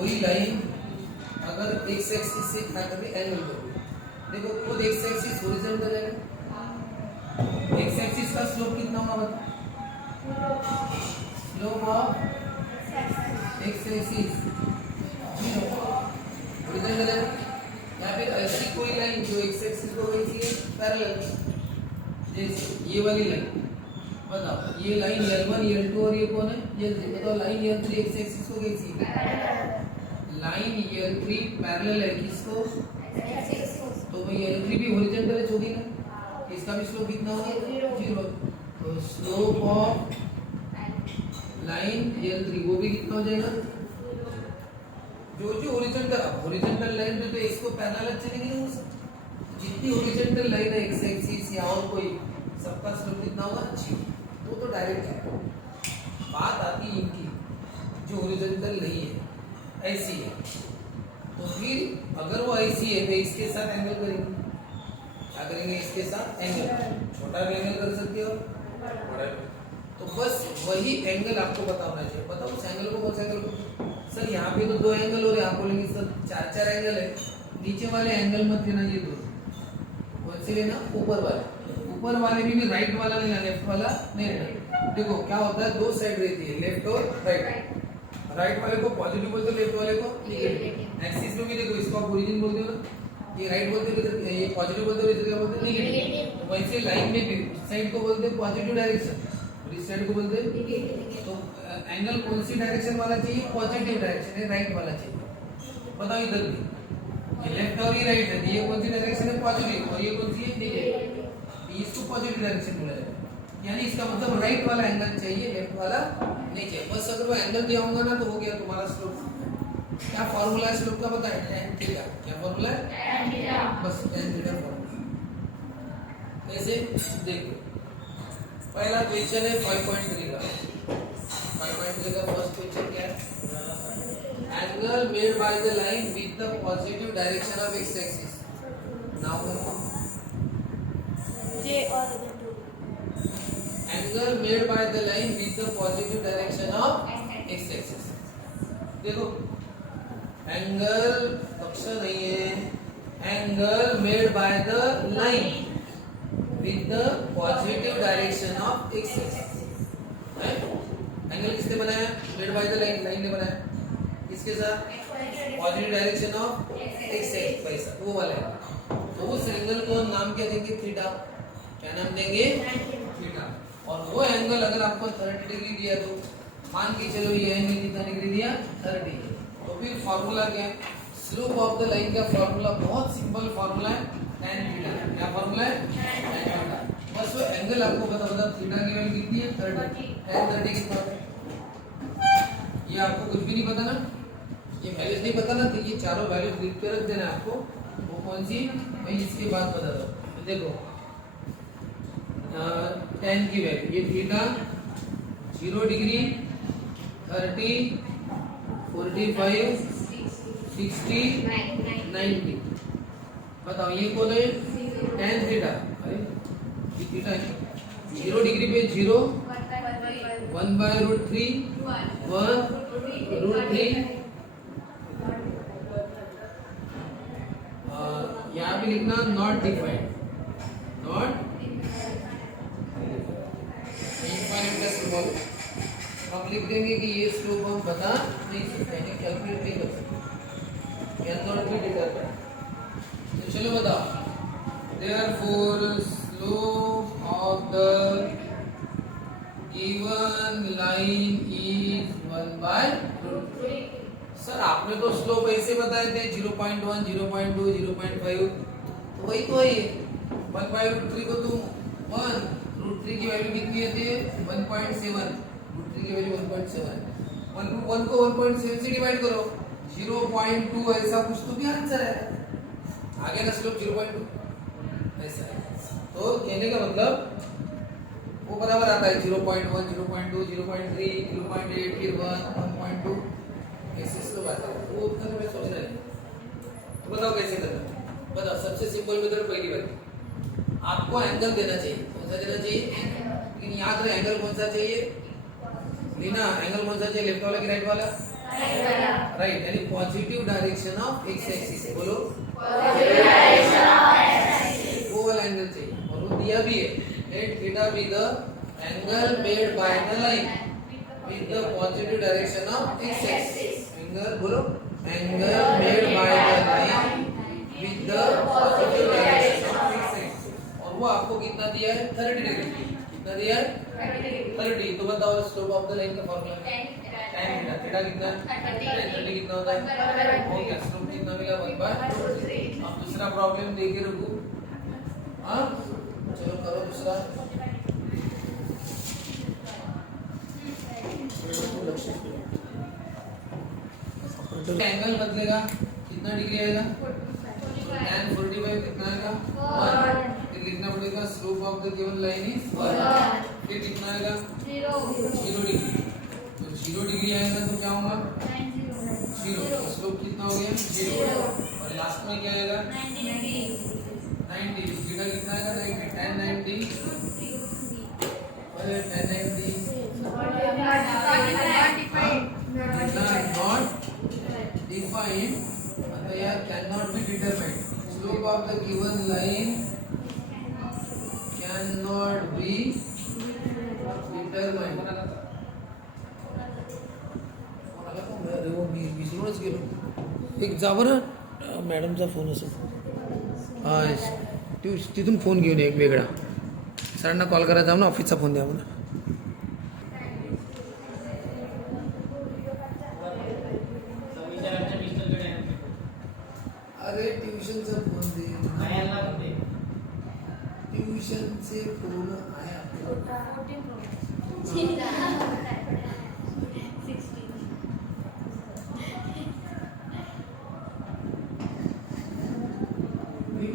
कोई लाइन अगर x axis से क्या कर रही है, एंगल कर रही है, देखो खुद एक्स एक्सिस हॉरिजॉन्टल है, एक्स एक्सिस का स्लोप कितना होगा, slope of X axis 0 horizontal है। यहाँ पे ऐसी कोई लाइन जो एक्स एक्सिस को कैसी है, पैरेलल, जैसे ये वाली लाइन, बताओ ये लाइन L1 L2 और ये कौन है, L3, बताओ लाइन L3 एक्स एक्सिस को कैसी है, लाइन L3 पैरेलल है किसको, तो भाई L3 भी हॉरिजॉन्टल है, होगी ना, इसका भी स्लोप कितना होगा, 0, तो स्लोप ऑफ लाइन L3 वो भी कितना हो जाएगा, जो हॉरिजॉन्टल लाइन पे तो इसको पैरेलल चलेगी ना, जितनी हॉरिजॉन्टल लाइन है एक्स एक्सिस या और कोई, सबका स्लोप कितना होगा, 0, वो तो डायरेक्ट है। बात आती है इनकी जो हॉरिजॉन्टल नहीं है, ऐसी है, तो फिर अगर वो ऐसी है तो इसके साथ एंगल करेंगे, क्या करेंगे, इसके साथ एंगल, छोटा भी एंगल कर सकते हो, बड़ा भी, तो बस वही एंगल आपको पता होना चाहिए। बताओ उस एंगल को, कौन सा एंगल को, सर यहाँ पे तो 2 एंगल हो रहे हैं, आप बोलेंगे सर 4 एंगल है, नीचे वाले एंगल मत लेना, ये 2 कौन से लेना, ऊपर वाले भी राइट वाला लेना, लेफ्ट वाला नहीं लेना। देखो क्या होता है, 2 साइड रहती है, लेफ्ट और राइट वाले को पॉजिटिव बोलते हो, लेफ्ट वाले को नेगेटिव। एक्सिस में भी देखो इसको आप ओरिजिन बोलते हो ना, ये राइट बोलते हो, इधर ये पॉजिटिव बोलते हो, इधर क्या बोलते हो, नेगेटिव। तो वैसे लाइन में भी इस साइड को बोलते हैं पॉजिटिव डायरेक्शन और इस साइड को बोलते हैं नेगेटिव। तो एंगल कौन सी डायरेक्शन वाला चाहिए, पॉजिटिव डायरेक्शन है, राइट वाला चाहिए। बताओ इधर भी ये लेफ्ट और ये राइट है, ये कौन सी डायरेक्शन है, पॉजिटिव, और ये कौन सी है, नेगेटिव, इसको पॉजिटिव डायरेक्शन बोला जाता है। यानी इसका मतलब राइट वाला एंगल चाहिए, लेफ्ट वाला नहीं चाहिए। बस अगर वो एंगल दिया होगा ना तो हो गया तुम्हारा स्लोप। क्या फॉर्मूला है स्लोप का, बताएं, tan थीटा। क्या फॉर्मूला है, tan थीटा, बस tan थीटा फॉर्मूला। कैसे, देखो पहला क्वेश्चन है 5.3 का, 5.3 का फर्स्ट क्वेश्चन क्या है, angle made by the line with the positive direction of X axis. Now J और angle made by the line with the positive direction of X axis. देखो एंगल लक्ष्य नहीं है, angle made by the line with the positive direction of X axis. Angle किसने बनाया, made by the line, line ने बनाया, किसके साथ, positive direction of X axis, पैसा वो वाला है। तो उस एंगल को नाम क्या देंगे, थीटा। क्या नाम देंगे, थीटा। और वो एंगल अगर आपको 30 डिग्री दिया तो मान के चलो ये एंगल कितना डिग्री दिया, 30। तो फिर फार्मूला क्या है, स्लोप ऑफ द लाइन का फार्मूला बहुत सिंपल फार्मूला है, tan थीटा। क्या फार्मूला है, tan थीटा। बस वो एंगल आपको बता थीटा की वैल्यू कितनी है, 30, tan 30 कितना है, ये आपको कुछ भी नहीं पता ना, ये वैल्यूज नहीं पता ना, तो ये चारों वैल्यू लिख के रख देना आपको। वो कौन सी, मैं इसके बाद बता दो। तो देखो tan की वैल्यू, ये थीटा 0 डिग्री, 30, 45, 60, 90। बताओ ये कौन है, tan थीटा। अरे ये थीटा है, 0 डिग्री पे 0, 1/√3, 1√3। यहाँ पे लिखना नॉट डिफाइंड, नॉट हम लिख देंगे कि ये स्लोप हम बता नहीं सकते हैं, कैलकुलेट नहीं कर सकते, कैन नॉट बी डिटरमाइंड। तो चलो बताओ, therefore slope of the given line is 1/√3। Sir आपने तो स्लोप ऐसे बताए थे 0.1, 0.2, 0.5, तो वही तो है 1/√3 को तुम 1√3 की वैल्यू कितनी आती है, 1.7, √3 की वैल्यू 1.7, 1 को 1.7 से डिवाइड करो, 0.2 ऐसा कुछ तो भी आंसर है, आगे का स्लोप 0.2 ऐसा है। तो कहने का मतलब वो बराबर आता है 0.1, 0.2, 0.3, 0.8, फिर 1, 1.2 ऐसे स्लोप आता है। वो उतना मैं सोच रहा है, तो बताओ कैसे करना, बताओ। सबसे सिंपल मेथड पहली बात, आपको एंगल देना चाहिए, कौन सा देना चाहिए, लेकिन याद रहे एंगल कौन सा चाहिए, लेना एंगल कौन सा चाहिए, लेफ्ट वाला कि राइट वाला, राइट, यानी positive direction of X axis. बोलो वो वाला एंगल चाहिए, और वो दिया भी है, let theta be the angle made by the line with the positive direction of X axis. Angle बोलो, angle made by the line with the positive direction of X axis. और वो आपको कितना दिया है? 30 डिग्री। कितना दिया है? 30। तो बताओ स्लोप ऑफ द लाइन का फार्मूला tan थीटा। थीटा कितना? 30 कितना होता है? हो गया, स्लोप कितना मिला? 1/2। अब दूसरा प्रॉब्लम देके रुको। हां चलो करो दूसरा। एंगल बदलेगा, कितना डिग्री आएगा? tan 45 कितना आएगा? 1। फिर लिखना पड़ेगा slope of the given line is 1। फिर कितना आएगा? 0 डिग्री। तो 0 डिग्री आएगा तो क्या होगा? 0। स्लोप कितना हो गया? 0। और लास्ट में क्या आएगा? 90। थीटा कितना आएगा? 90। tan 90 और tan 90 नॉट डिफाइंड, मतलब यार can not be determined. Slope of the given line can not be determined. विसरूनच गेलो। एक जावं ना, मॅडमचा फोन असेल, हा तिथून फोन घेऊन ये एक वेगळा। सरांना कॉल करायला जाऊ ना, ऑफिसचा फोन द्या म्हणा। अरे ट्यूशनचा फोन दे, ट्यूशनचे फोन आहे आपल्याला।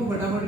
फटाफट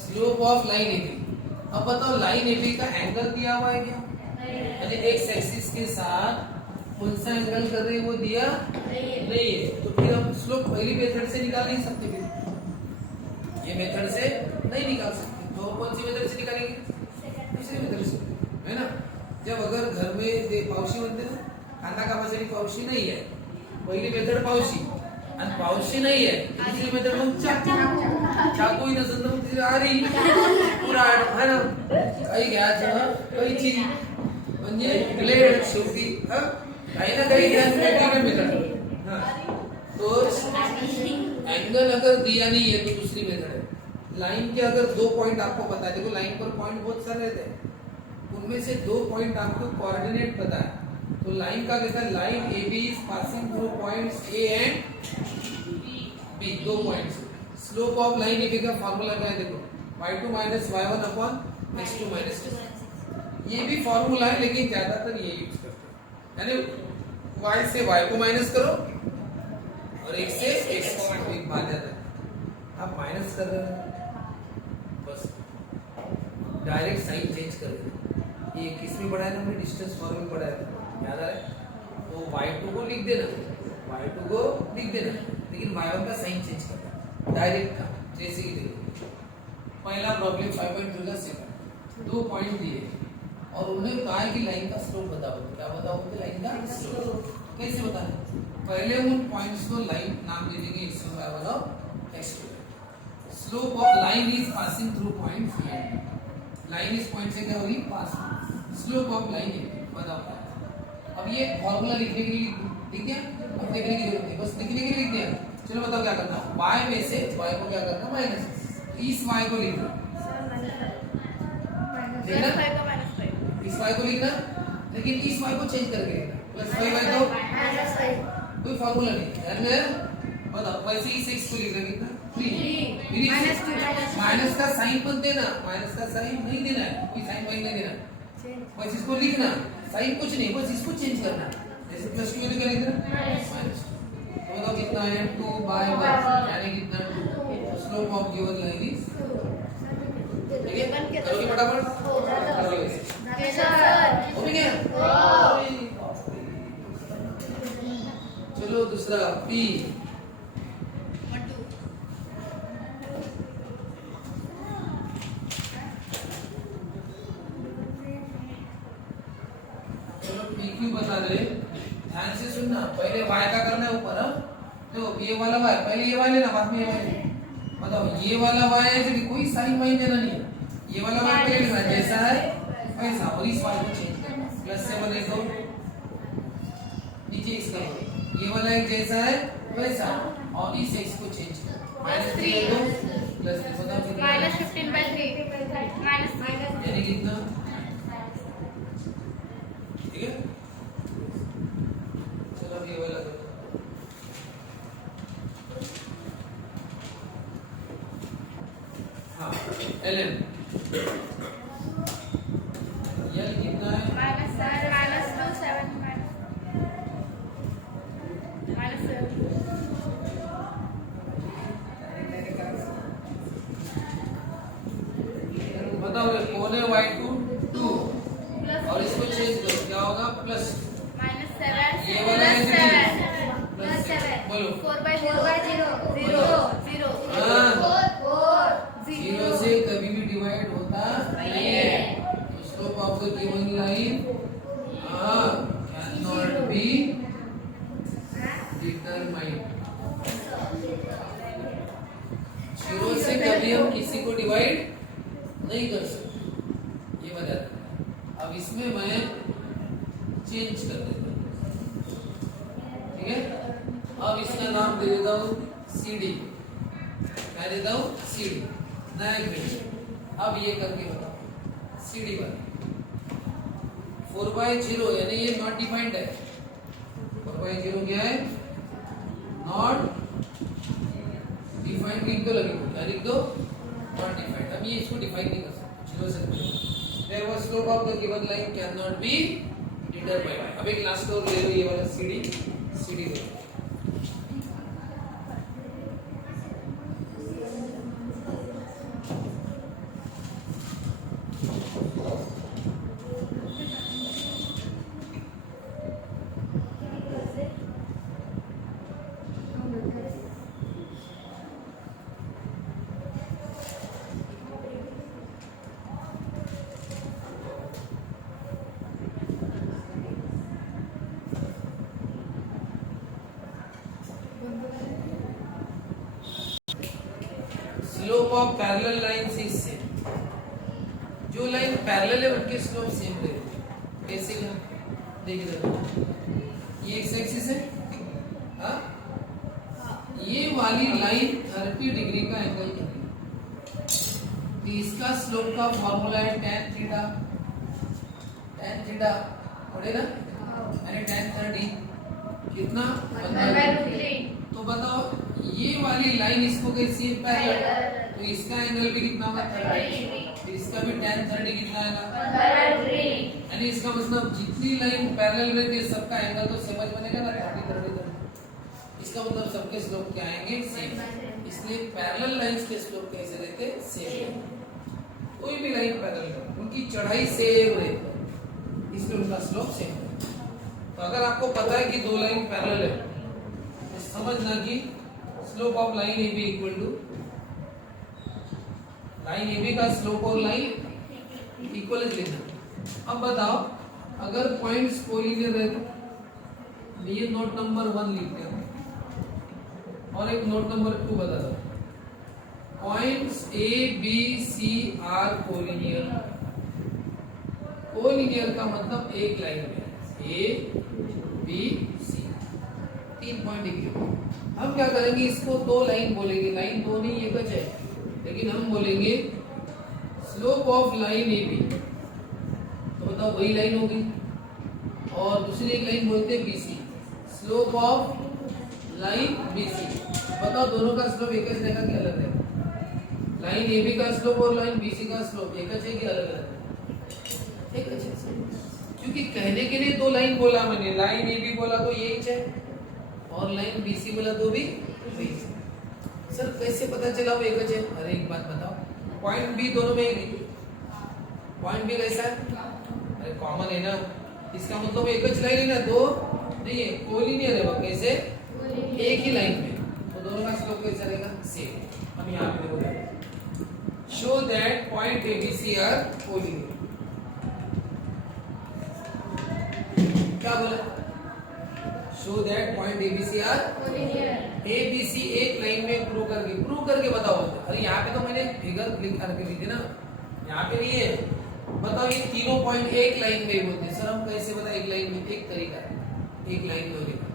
स्लोप ऑफ लाइन एबी। अब बताओ लाइन एबी का एंगल दिया हुआ है क्या? यानी एक्स एक्सिस के साथ कौन सा एंगल कर रहे हैं वो दिया नहीं है। तो फिर हम स्लोप पहली मेथड से निकाल नहीं सकते, फिर ये मेथड से नहीं निकाल सकते। तो कौन सी मेथड से निकालेंगे? दूसरी मेथड से, है ना। जब अगर घर में पावशी बनते ना, कांदा कापासाठी पावशी नाही आहे, पहिली मेथड पावशी आणि पावशी नाही आहे, दुसरी मेथड मग चाकू। चाकूही नसेल तर मग तिथे आरी कुऱ्हाड, है ना, काही घ्यायचं कैची म्हणजे ब्लेड, शेवटी काही ना काही मेथड। तो एंगल अगर दिया नहीं है तो दूसरी मेथड है। लाइन के अगर 2 पॉइंट आपको पता है, देखो लाइन पर पॉइंट बहुत सारे रहते हैं, उनमें से 2 पॉइंट आपको कोऑर्डिनेट पता है। तो लाइन का कहता है line A B is passing through points A and B, 2 points. Slope of line A B का फार्मूला क्या है? देखो y2 minus y1 upon x2 minus 2। ये भी फार्मूला है लेकिन ज्यादातर ये यूज करते हैं, यानी y से y को माइनस करो और x से x को एक बात जाता है, आप माइनस कर रहे हो बस डायरेक्ट साइन चेंज कर रहे हो। ये किसमें पढ़ा है ना, हमने डिस्टेंस फॉर्म में पढ़ा है, याद आ रहा है? तो y2 को लिख देना, y2 को लिख देना, लेकिन y1 का साइन चेंज करना डायरेक्ट का। जैसे कि देखो पहला प्रॉब्लम 5.2 का सेकंड, 2 पॉइंट दिए और उन्हें कहा है कि लाइन का स्लोप बताओ। क्या बताओ? लाइन का स्लोप कैसे बताना? पहले उन पॉइंट्स को लाइन नाम दे देंगे x1 y1 और x2। Slope of line is passing through point, line इस पॉइंट से क्या होगी? पास। स्लोप ऑफ लाइन बताओ। अब ये फॉर्मूला लिखने के लिए लिख दिया, अब देखने की जरूरत नहीं, बस लिखने के लिए लिख दिया। चलो बताओ क्या करना? y में से y को क्या करना? माइनस। इस y को लिखना देखना +5 का -5 इस y को लिखना, लेकिन इस y को चेंज करके लिखना +5 तो -5 कोई फार्मूला नहीं ध्यान में बताओ। वैसे ही 6 को लिखना कितना 3 माइनस का साइन मत देना, माइनस का साइन नहीं देना है, कोई साइन वाइन नहीं देना, बस इसको लिखना, साइन कुछ नहीं, बस इसको चेंज करना। जैसे +2 में क्या लिखना -2, तो बताओ कितना है 2/1 यानी कितना 2। Slope of given line is ठीक है, करोगे फटाफट हो भी गया। चलो दूसरा P PQ बता दे, ध्यान से सुनना, पहले y का करना है ऊपर। तो ये वाला y पहले ये y लेना, बाद में ये y लेना। बताओ ये वाला y है जो कोई साइन वाइन देना नहीं है, ये वाला y पहले लेना जैसा है वैसा, और इस y को चेंज करना +7 है तो नीचे इसका ये वाला एक जैसा है वैसा, और इस x को चेंज करना -3 है तो +3 बताओ कितना -15/3 यानी कितना ठीक है। चलो ये वाला करो, हाँ ln l कितना है बताओ रे, कौन है y2 2 और इसको चेंज करो क्या होगा प्लस ये वाला है बोलो 0 से कभी भी डिवाइड होता नहीं है। Slope of the given line can not be determined. 0 से कभी हम किसी को डिवाइड नहीं कर सकते, ये बताता है। अब इसमें मैं चेंज कर देता हूँ, ठीक है। अब इसका नाम दे देता हूँ CD, मैं देता हूँ CD नया इक्वेशन। अब ये करके बताओ CD वाला 4/0 यानी ये नॉट डिफाइंड है। 4/0 क्या है नॉट डिफाइंड, लिख दो लगी क्या लिख दो नॉट डिफाइंड। अब ये इसको डिफाइन नहीं कर सकते 0 से therefore slope of the given line cannot be determined। अब एक लास्ट और ले लो ये वाला CD low. Slope of parallel lines is same, जो लाइन पैरेलल है उनके स्लोप सेम रहेंगे। कैसे क्या देखिए, ये एक्स एक्सिस है, हाँ ये वाली लाइन 30 डिग्री का एंगल करेगी, तो इसका स्लोप का फॉर्मूला है tan थीटा पढ़े ना मैंने tan 30 कितना 1/√3। तो बताओ ये वाली लाइन इसको कैसी है पैरेलल, तो इसका एंगल भी कितना होगा 30, तो इसका भी tan 30 कितना आएगा 1/√3। यानी इसका मतलब जितनी लाइन पैरेलल रहती है सबका एंगल तो समझ बनेगा ना 30। इसका मतलब सबके स्लोप क्या आएंगे सेम, इसलिए पैरेलल लाइंस के स्लोप कैसे रहते हैं सेम। कोई भी लाइन पैरेलल उनकी चढ़ाई सेम रहती है इसलिए उनका स्लोप सेम है। तो अगर आपको पता है कि दो लाइन पैरेलल है तो समझना कि slope of line AB equal to line AB का स्लोप और लाइन इक्वल लिखना। अब बताओ अगर पॉइंट्स कोलिनियर है तो ये नोट नंबर 1 लिखते हैं और एक नोट नंबर 2 बता दो। Points A B C are collinear, collinear का मतलब एक लाइन में A B C 3 point degree. हम क्या करेंगे इसको दो लाइन बोलेंगे, लाइन दो नहीं एक है, लेकिन हम बोलेंगे स्लोप ऑफ लाइन AB बताओ वही लाइन होगी। और दूसरी एक लाइन बोलते हैं BC, slope of line BC। बताओ दोनों का स्लोप एक ही रहेगा कि अलग रहेगा? लाइन AB का स्लोप और लाइन BC का स्लोप एक ही है कि अलग अलग है? एक ही है। क्योंकि कहने के लिए दो लाइन बोला मैंने, लाइन AB बोला तो यही है और लाइन BC बोला तो भी वही है। सर कैसे पता चला वो एक ही है? अरे एक बात बताओ, पॉइंट B दोनों में एक ही, पॉइंट B कैसा है? अरे कॉमन है ना, इसका मतलब एक ही लाइन है ना, दो नहीं है, कोलिनियर है वो। कैसे? एक ही लाइन में, तो दोनों का स्लोप कैसा रहेगा? सेम। हम यहाँ पे बोलेंगे show that point ABC are collinear. क्या बोला? Show that point ABC are ABC एक लाइन में प्रूव करके बताओ। अरे यहाँ पे तो मैंने फिगर क्लिक करके ली थी ना, यहाँ पे नहीं है। बताओ ये तीनों पॉइंट एक लाइन में होते हैं। सर हम कैसे बताएं एक लाइन में? एक तरीका है, एक लाइन में होने का।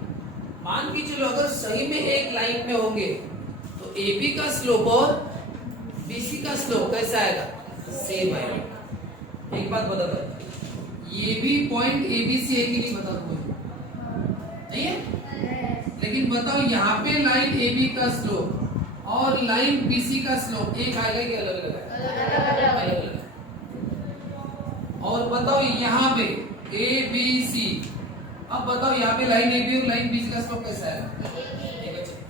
मान के चलो अगर सही में एक लाइन में होंगे तो AB का स्लोप और BC का स्लोप कैसा आएगा? सेम आएगा। एक बात बता दो, ये भी पॉइंट ABC है कि नहीं? बता दो नहीं है, लेकिन बताओ यहाँ पे लाइन AB का स्लोप और लाइन BC का स्लोप एक आएगा कि अलग अलग आएगा? और बताओ यहाँ पे ABC, अब बताओ यहाँ पे लाइन AB और लाइन BC का स्लोप कैसा है?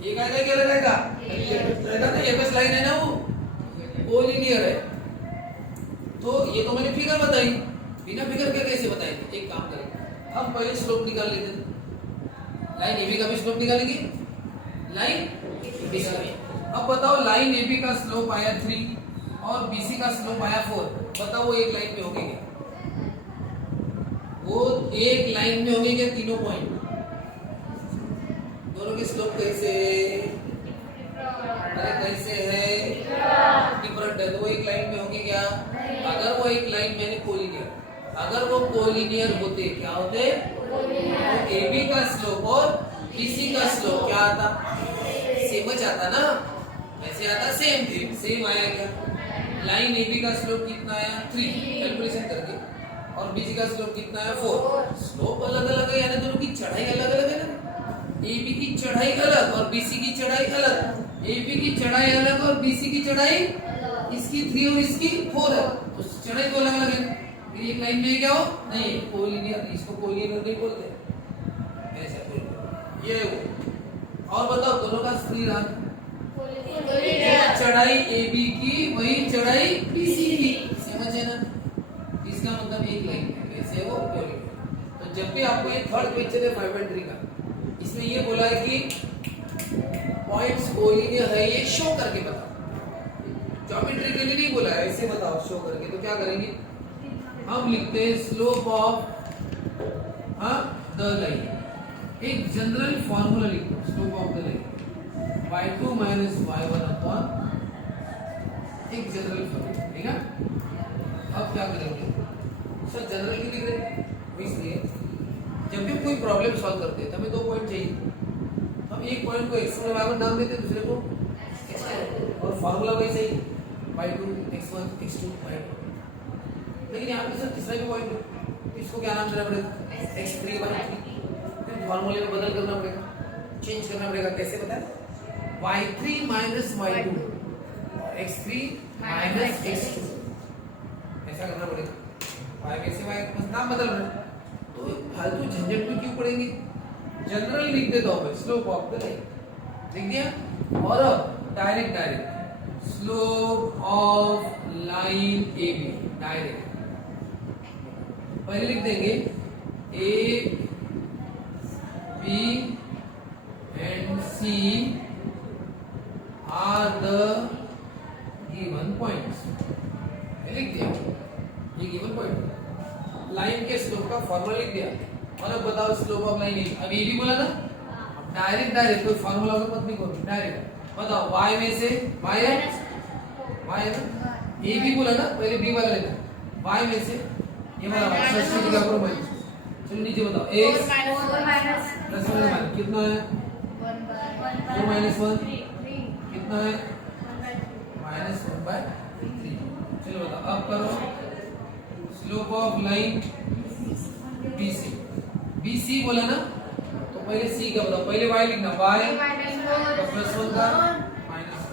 एक आएगा कि अलग आएगा? रहता ना, ये बस लाइन है ना, वो कोलिनियर है। तो ये तो मैंने फिगर बताई, बिना फिगर के कैसे बताएंगे? एक काम करें, हम पहले स्लोप निकाल लेते हैं। लाइन AB का भी स्लोप निकालेंगे, लाइन BC का भी। अब बताओ लाइन AB का स्लोप आया 3 और BC का स्लोप आया 4। बताओ वो एक लाइन में होंगे क्या? वो एक लाइन में होंगे क्या तीनों पॉइंट? दोनों के स्लोप कैसे? अरे कैसे है? डिफरेंट है, तो वो एक लाइन में होंगे क्या? अगर वो एक लाइन में कोलिनियर, अगर वो कोलिनियर होते क्या होते? तो AB का स्लोप और BC का स्लोप क्या आता? सेम ही आता ना, ऐसे आता सेम थे, सेम आया क्या? लाइन AB का स्लोप कितना आया? 3 कैलकुलेशन करके, और BC का स्लोप कितना है? 4। स्लोप अलग अलग है, यानी दोनों की चढ़ाई अलग अलग है ना। AB की चढ़ाई अलग और BC की चढ़ाई अलग, AB की चढ़ाई अलग और BC की चढ़ाई, इसकी 3 और इसकी 4 है, तो चढ़ाई तो अलग अलग है। फिर एक लाइन में क्या हो? नहीं कोलिनियर, इसको कोलिनियर नहीं बोलते, ऐसा बोलते ये वो। और बताओ दोनों का स्त्री रहा, चढ़ाई AB की वही चढ़ाई BC की, समझे ना? इसका मतलब एक लाइन है, कैसे है वो? कोलिनियर। तो जब भी आपको ये थर्ड क्वेश्चन है फाइवेंट्री का, इसमें ये बोला है कि पॉइंट्स कोलिनियर है, ये शो करके बताओ। ज्योमेट्री के लिए नहीं बोला है, ऐसे बताओ शो करके। तो क्या करेंगे हम? लिखते हैं स्लोप ऑफ द लाइन, एक जनरल फॉर्मूला लिखो, slope of the line y2 minus y1 upon एक जनरल फॉर्मूला, ठीक है? अब क्या करेंगे सर? जनरल क्यों लिख रहे हैं? इसलिए जब भी कोई प्रॉब्लम सॉल्व करते हैं तो हमें 2 पॉइंट चाहिए। हम एक पॉइंट को x1 y1 नाम देते हैं, दूसरे को x2, और फार्मूला वैसे ही y2 x1 x2 y2। लेकिन यहाँ पे सर तीसरा भी पॉइंट है, इसको क्या नाम देना पड़ेगा? x3 y3। फिर फार्मूले में बदल करना पड़ेगा, चेंज करना पड़ेगा। कैसे बताएं? y3 माइनस y2 और x3 माइनस x2, ऐसा करना पड़ेगा। y में से y बस नाम बदल रहे हैं, तो फालतू झंझट में क्यों पड़ेंगे? जनरल लिख देता हूं मैं, स्लोप ऑफ द लाइन लिख दिया। और अब direct slope of line AB direct पहले लिख देंगे A B and C are the given points। लिख दिया ये गिवन पॉइंट, लाइन के स्लोप का फॉर्मूला लिख दिया। और अब बताओ स्लोप ऑफ लाइन AB, अब AB बोला ना, डायरेक्ट कोई फॉर्मूला का मत नहीं करो, डायरेक्ट बताओ y में से y है, y है ना, AB बोला ना, पहले B वाला लेना, y में से ये वाला सब्स्टिट्यूट क्या करो माइनस। चलो नीचे बताओ x प्लस माइनस कितना है? 4 माइनस 1 कितना है? -1/3। चलो बताओ अब करो slope slope of line BC BC बोला ना, तो पहले C का बताओ, पहले y लिखना, y प्लस 1 का माइनस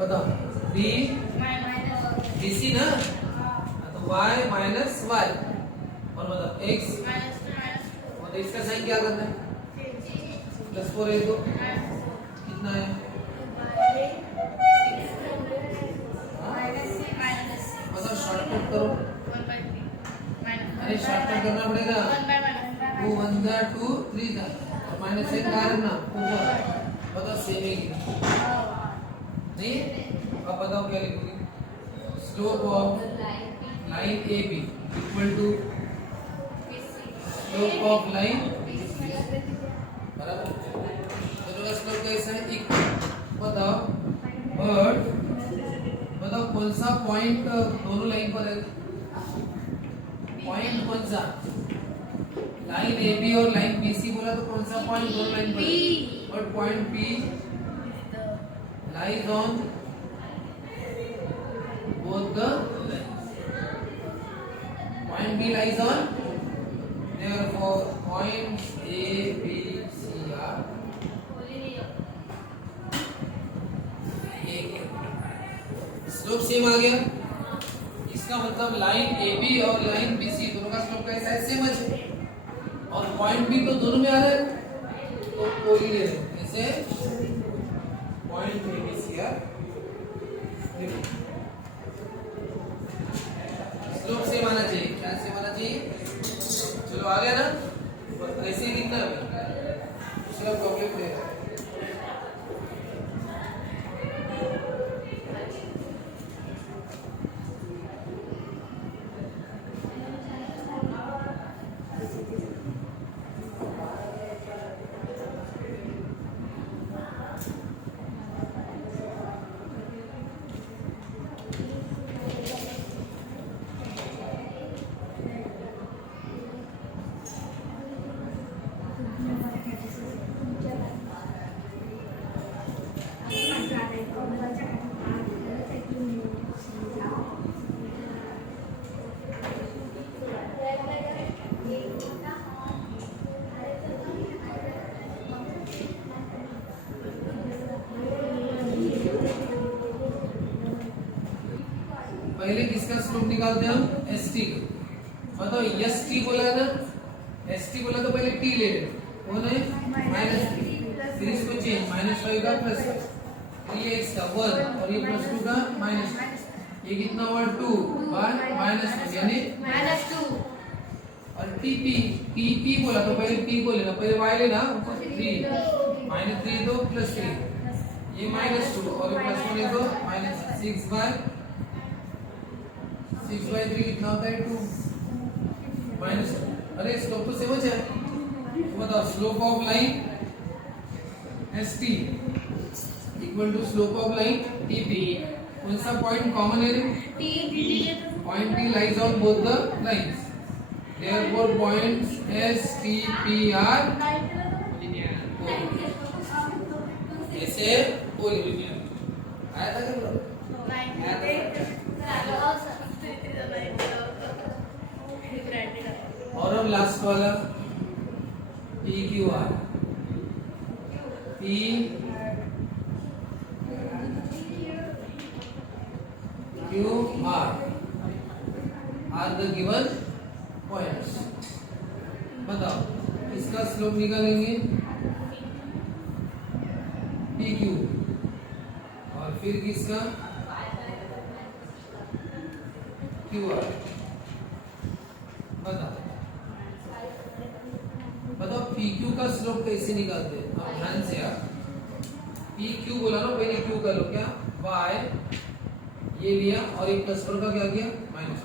बताओ B BC ना, तो y माइनस y और बताओ x, और x का साइन क्या करना है, प्लस 4 है तो कितना है, मतलब शॉर्टकट करो, अरे शॉर्टकट करना पड़ेगा, 2 1 जा 2 3 जा और माइनस एक का है ना ऊपर, बताओ सेम है कि नहीं, अब बताओ क्या लिखोगे, slope of line AB equal to slope of line बराबर, दोनों का स्लोप कैसा है, इक्वल, बताओ बट बताओ कौन सा पॉइंट दोनों लाइन पर है, पॉइंट कौन सा, लाइन AB और लाइन BC बोला तो कौन सा पॉइंट दोनों लाइन पर है, और point P lies on both the lines. Point B lies on, therefore points A, B, C are एक। स्लोप सेम आ गया, इसका मतलब लाइन AB और लाइन BC दोनों का स्लोप कैसा है, सेम है, और पॉइंट B तो दोनों में आ रहा है, तो कोई ले जैसे पॉइंट ABC है, स्लोप सेम आना चाहिए, क्या सेम आना चाहिए, चलो आ गया ना, ऐसे ही लिखना है, दूसरा प्रॉब्लम है, पहले किसका स्लोप निकालते हैं हम, ST का, बताओ ST बोला ना, ST बोला तो पहले T ले लेते, कौन है माइनस 3, फिर इसको चेंज -5 का प्लस 3x का 1 और ये +2 का माइनस, ये कितना हुआ 2 बाय -2 यानी -2, और TP बोला तो पहले P को लेना, पहले y लेना 3 -3 तो +3, ये -2 और ये +1 है तो -6 बाय 6/3 कितना होता है 2 माइनस, अरे स्लोप तो सेम है, तो बताओ slope of line ST equal to slope of line TP, कौन सा पॉइंट कॉमन है, point P lies on both the lines, therefore points STP are ऐसे कोलिनियर, आया था क्या ब्रो, और अब लास्ट वाला PQR, are the given points, बताओ इसका स्लोप निकालेंगे PQ, फिर किसका क्यू आर। बताओ पी क्यू का स्लोप कैसे निकालते हैं? अब ध्यान से यार, पी क्यू बोला ना, पहले क्यू कर लो। क्या वाई ये लिया और एक प्लस 4 का क्या किया माइनस,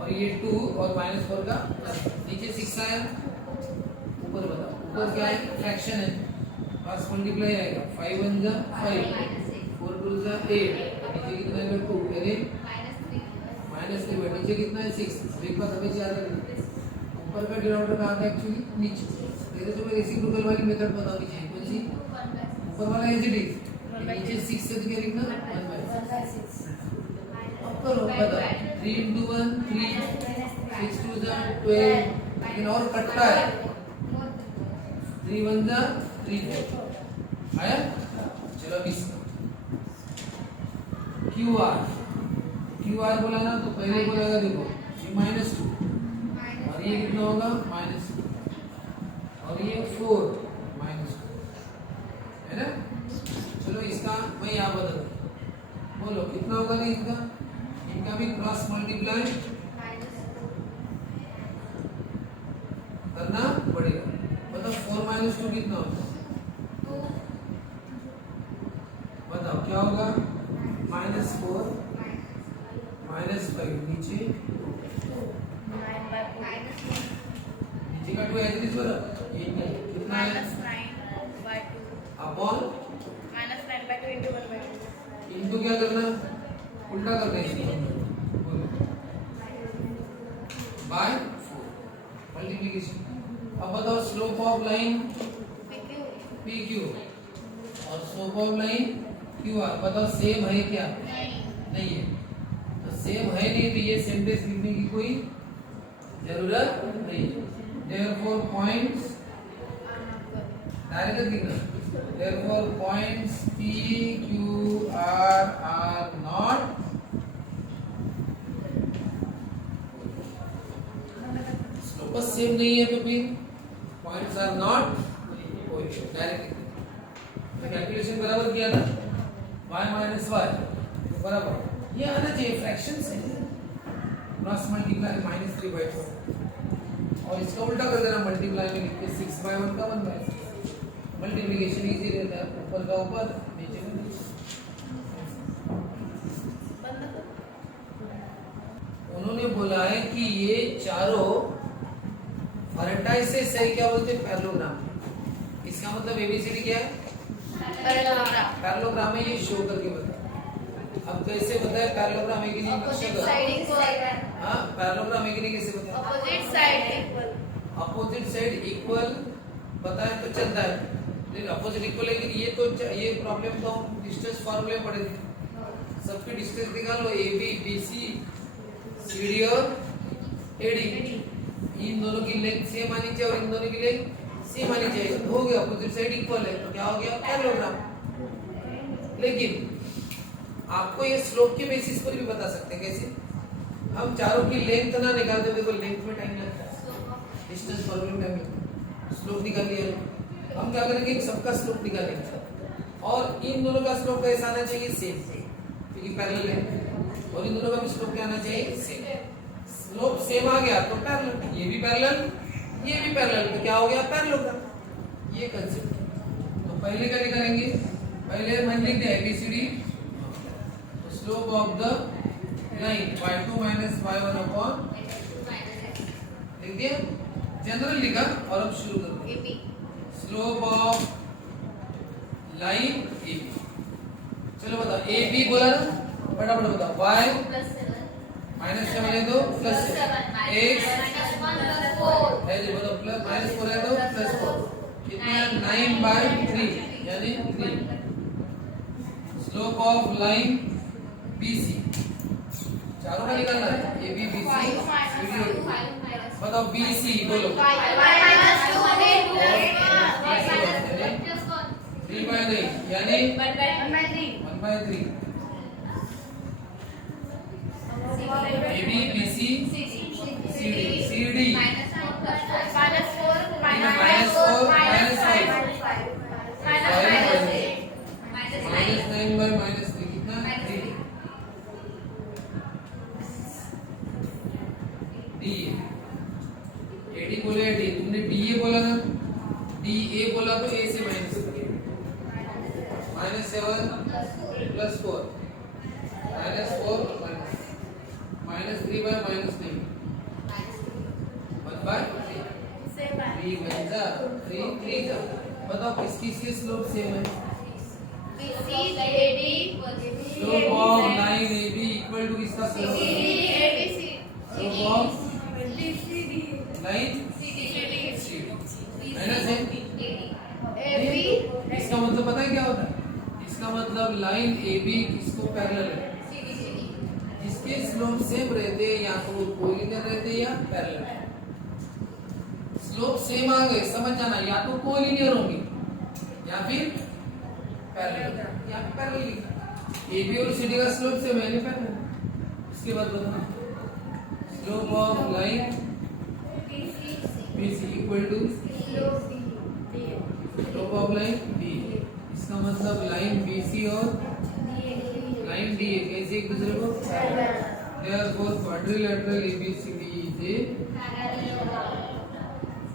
और ये 2 और माइनस 4 का प्लस। नीचे 6 आया, ऊपर बताओ ऊपर क्या है? फ्रैक्शन है, पास मल्टीप्लाई आएगा। 5 1 जा 5, 4 2 जा 8, नीचे कितना आएगा 2, यानी -3। नीचे कितना है 6। एक बात हमें याद रखनी, ऊपर का डिनोमिनेटर कहाँ था एक्चुअली? नीचे। पहले तो मैं रेसिप्रोकल वाली मेथड बतानी चाहिए। कौन सी? ऊपर वाला एज इट इज, नीचे 6 से तो क्या लिखना 1/6। अब करो बताओ 3 into 1 3, 6 2 जा 12, लेकिन और कटता है 3 1 जा 3 4 आया। चलो अब इसका क्यू आर बोला ना, तो पहले बोलेगा देखो ये -2 और ये कितना होगा -2 और ये 4 -2 है ना। चलो इसका मैं यहाँ बदल बोलो कितना होगा नहीं इनका, इनका भी क्रॉस मल्टीप्लाई करना पड़ेगा। बताओ 4 - 2 कितना होगा? बताओ क्या होगा? -4 -5 नीचे का 2 एज इज बराबर ये कितना है अपॉन इनटू क्या करना उल्टा करना है इसको बाय 4 मल्टीप्लिकेशन। अब बताओ slope of line P Q और slope of line Q R बताओ सेम है क्या? नहीं है। तो सेम है नहीं तो ये सेंटेंस लिखने की कोई जरूरत नहीं है। Therefore points डायरेक्ट लिखना, therefore points P Q R are not slopes same नहीं है तो फिर points are not coefficient. Direct तो कैलकुलेशन बराबर किया ना y - y बराबर ये आना चाहिए फ्रैक्शन से क्रॉस मल्टीप्लाई -3/4 और इसका उल्टा कर देना मल्टीप्लाई में लिख के 6/1 का 1/6। मल्टीप्लिकेशन इजी रहता है, ऊपर का ऊपर नीचे का नीचे। उन्होंने बोला है कि ये चारों वर्टाइसेस है, क्या बोलते हैं पैरेललोग्राम। इसका मतलब एबीसीडी क्या है? पैरेललोग्राम है, ये शो करके बता। अब कैसे बताए पैरेललोग्राम है कि नहीं? हाँ पैरेललोग्राम है कि नहीं कैसे बताए? अपोजिट साइड इक्वल बताए तो चलता है, लेकिन अपोजिट इक्वल है कि ये तो ये प्रॉब्लम तो हम डिस्टेंस फार्मूले में पढ़े थे। सबकी डिस्टेंस निकालो AB BC CD और AD, इन दोनों की लेंथ सेम आनी चाहिए और इन दोनों की लेंथ सेम आनी चाहिए, तो हो गया अपोजिट साइड इक्वल है तो क्या हो गया पैरेललोग्राम। लेकिन आपको ये स्लोप के बेसिस पर भी बता सकते हैं। कैसे? हम चारों की लेंथ ना निकालते, देखो लेंथ में टाइम लगता है, डिस्टेंस फार्मूले में टाइम लगता है। स्लोप निकाल लिया, हम क्या करेंगे सबका स्लोप निकालेंगे और इन दोनों का स्लोप कैसा आना चाहिए? सेम, क्योंकि पैरेलल है, और इन दोनों का भी स्लोप क्या आना चाहिए? सेम। स्लोप सेम आ गया तो पैरेलल, ये भी पैरेलल ये भी पैरेलल, तो क्या हो गया पैरेललोग्राम। ये कांसेप्ट। तो पहले क्या करेंगे? पहले मैं लिख दिया ABCD slope of the line y2 - y1 upon लिख दिया, जनरल लिखा और अब शुरू करो। Slope of line AB। चलो बताओ AB बोला ना, फटाफट बताओ y -7 है तो +7 x है जी, बताओ -4 है तो +4 कितना? 9/3 यानी 3। स्लोप ऑफ लाइन BC चारों का निकालना है, AB BC CD बताओ BC बोलो 3/9 यानी 1/3। AB BC CD CD -4 -5 -9/-3 -7 + 4 -4 -3 by -3 1 by 3 3 1 जा 3 3 जा बताओ किसकी स्लोप सेम है slope of line AB equal to किसका स्लोप स्लोप ऑफ लाइन है ना सेम इसका मतलब पता है क्या होता है इसका मतलब लाइन AB किसको पैरेलल है इसके स्लोप सेम रहते हैं या तो कोलिनियर रहते हैं या पैरेलल स्लोप सेम आ गए समझ जाना या तो कोलिनियर होंगे या फिर पैरेलल या पैरेलल AB और CD का स्लोप सेम है नहीं पैरेलल इसके बाद बताना slope of line BC equal to slope of line B इसका मतलब लाइन BC और लाइन D कैसे एक दूसरे को therefore quadrilateral ABCD is a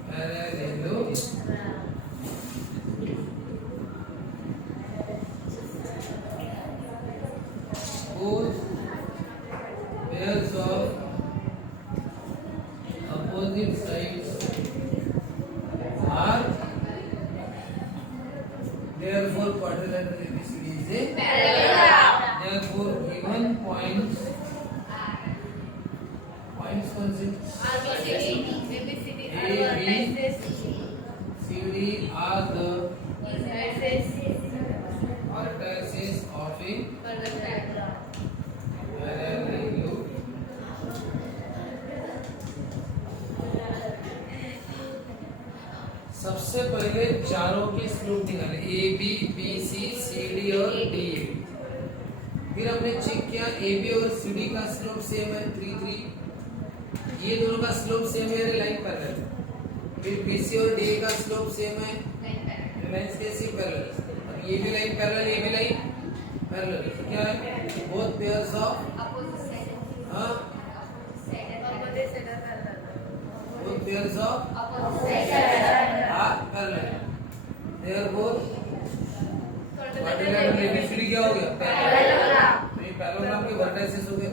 parallelogram both pairs of opposite sides are therefore quadrilateral ABCD is a therefore given points कौन से A B C D are the vertices of a parallelogram सबसे पहले चारों के स्लोप निकाले A B B C C D और D फिर हमने चेक किया AB और CD का स्लोप सेम है 3 3 ये दोनों का स्लोप सेम है लाइन पैरेलल फिर BC और DA का स्लोप सेम है लाइंस कैसी पैरेलल और ये भी लाइन पैरेलल ये भी लाइन पैरेलल क्या है बोथ पेयर्स ऑफ हां both pairs of are parallel therefore quadrilateral ABCD क्या हो गया पैरेललोग्राम तो ये पैरेललोग्राम के वर्टिसेस हो गए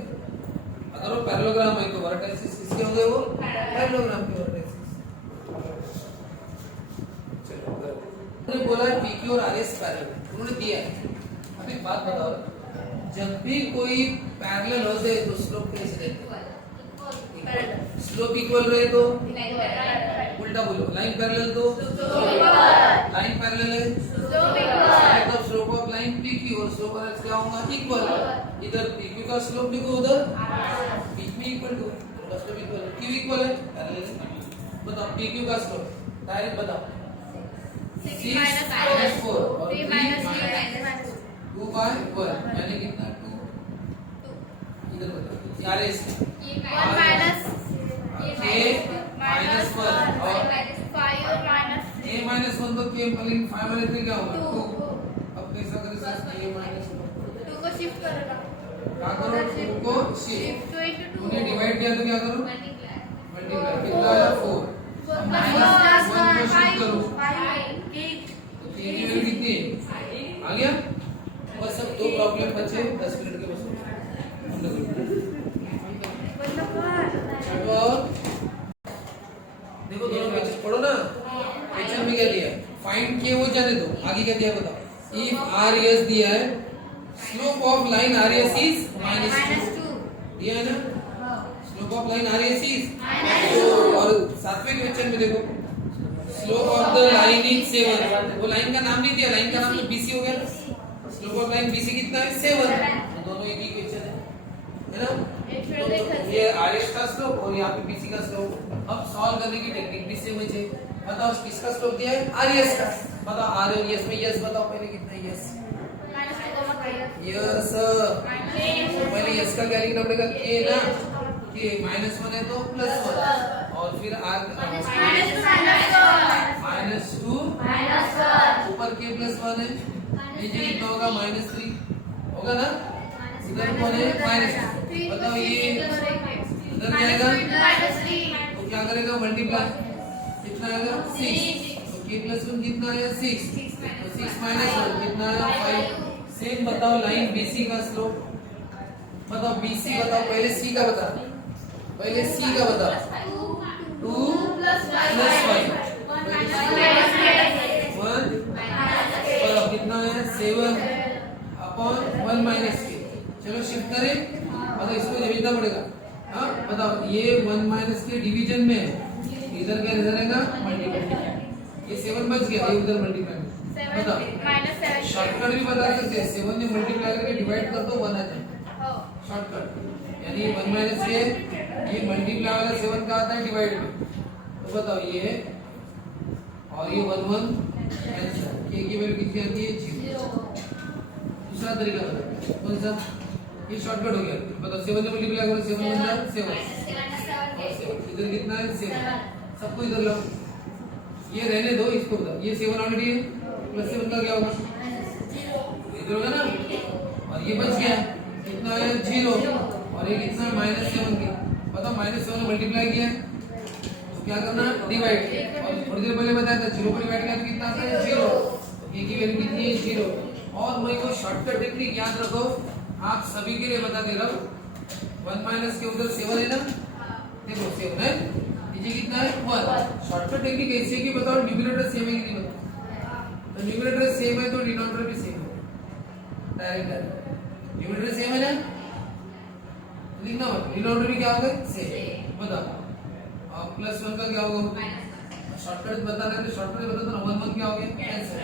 अगर वो पैरेललोग्राम है तो वर्टिसेस किसके होंगे वो पैरेललोग्राम के वर्टिसेस चलो उन्होंने बोला PQ और RS पैरेलल उन्होंने दिया है अब एक बात बताओ जब भी कोई पैरेलल हो जाए तो स्लोप कैसे देते हैं स्लोप इक्वल रहे तो उल्टा बोलो लाइन पैरेलल तो लाइन पैरेलल है तो स्लोप ऑफ लाइन PQ और स्लोप ऑफ RS क्या होगा इक्वल इधर PQ का स्लोप लिखो उधर PQ इक्वल टू का स्लोप इक्वल Q इक्वल है पैरेलल बताओ PQ का स्लोप डायरेक्ट बताओ 6 - 4 और 3 - 2 by 1 यानी कितना 2 इधर बताओ RS A minus 1 और 5 minus A minus 1 तो K प्लस 5 minus 3 क्या होगा 2 अब कैसा करें सर A minus 1 2 को शिफ्ट करेगा क्या करो 2 को शिफ्ट 2 into 2 उन्हें डिवाइड किया तो क्या करो मल्टीप्लाई कितना आया 4 माइनस 1 को शिफ्ट करो तो 3 की वैल्यू कितनी है आ गया बस अब दो प्रॉब्लम बचे 10 मिनट के बस और देखो दोनों क्वेश्चन पढ़ो ना क्वेश्चन में क्या दिया है फाइंड किए वो जाने दो आगे क्या दिया बताओ इफ RS दिया है slope of line RS is -2 दिया है ना slope of line RS is -2 और सातवें क्वेश्चन में देखो slope of the line is 7 वो लाइन का नाम नहीं दिया लाइन का नाम तो BC हो गया ना स्लोप ऑफ लाइन BC कितना है 7 तो दोनों एक ही क्वेश्चन है ना तो ये RS का स्लोप और यहाँ पे BC का स्लोप अब सॉल्व करने की टेक्निक भी सेम है बताओ किसका स्लोप दिया है RS का बताओ RS में यस बताओ पहले कितना है यस यस पहले यस का क्या लिखना पड़ेगा K ना K -1 है तो +1 और फिर R -2 ऊपर K +1 है नीचे कितना होगा -3 होगा ना इधर कौन है -2 बताओ ये इधर जाएगा तो क्या करेगा मल्टीप्लाई कितना आएगा 6 तो K +1 कितना आया 6 तो 6 - 1 कितना आया 5 बताओ लाइन BC का स्लोप बताओ। BC बताओ, पहले C का बता, पहले C का बता। 2 प्लस 5 1 और कितना है 7 अपॉन 1 माइनस के। चलो शिफ्ट करें, मतलब इसको समझना पड़ेगा। हाँ बताओ, ये 1 माइनस के डिवीजन में है, इधर क्या रहेगा मल्टीप्लाई। ये 7 बच गया, ये उधर मल्टीप्लाई। बताओ शॉर्टकट भी बता सकते हैं, 7 ने मल्टीप्लाई करके डिवाइड कर दो 1 आ जाए शॉर्टकट। यानी 1 माइनस के ये मल्टीप्लाई वाला 7 का आता है डिवाइड में। तो बताओ ये और ये 1 1 कैंसिल, के की वैल्यू कितनी आती है 0। दूसरा तरीका बताओ कौन सा, ये शॉर्टकट हो गया। बताओ 7 से मल्टीप्लाई करो, 7 बनता है 7, इधर कितना है 7, सबको इधर लो। ये रहने दो, इसको बताओ ये 7 ऑलरेडी है, प्लस 7 का क्या होगा इधर होगा ना, और ये बच गया कितना है 0, और ये कितना -7 के। बताओ -7 ने मल्टीप्लाई किया है तो क्या करना डिवाइड, और थोड़ी देर पहले बताया था 0 को डिवाइड किया तो कितना आता है 0, तो ये की वैल्यू कितनी है 0। और मैं को शॉर्टकट टेक्निक याद रखो, आप सभी के लिए बता दे रहा हूँ। 1 माइनस के उधर 7 है ना, देखो 7 है, नीचे कितना है 1। शॉर्टकट टेक्निक ऐसे कि बताओ न्यूमरेटर सेम है कि नहीं बताओ, तो न्यूमरेटर सेम है तो डिनोमिनेटर भी सेम है, डायरेक्ट न्यूमरेटर सेम है ना, लिखना मत, डिनोमिनेटर भी क्या होगा सेम। बताओ अब +1 का क्या होगा, शॉर्टकट बताना है तो शॉर्टकट बता दो ना, 1 1 क्या हो गया कैंसिल,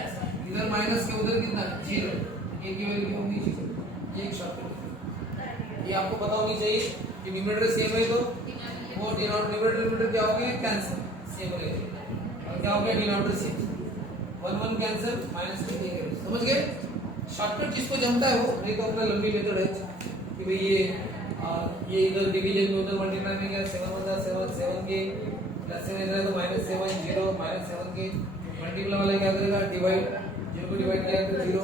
इधर माइनस के उधर कितना 0, ये की वैल्यू क्या होगी 0। ये एक शॉर्टकट, ये आपको पता होनी चाहिए कि न्यूमरेटर सेम है तो वो डिनोमिनेटर क्या हो गया कैंसिल सेम रहेगा, और क्या हो गया डिनोमिनेटर सेम 1 1 कैंसिल माइनस के देंगे। समझ गए, शॉर्टकट जिसको जमता है वो, नहीं तो अपना लंबी मेथड है कि भाई ये इधर डिवीजन में उधर मल्टीप्लाई में क्या 7 बचा 7 7 के प्लस 7 इधर है तो -7 0 -7 के मल्टीप्लाई वाला क्या करेगा डिवाइड, 0 को डिवाइड किया तो 0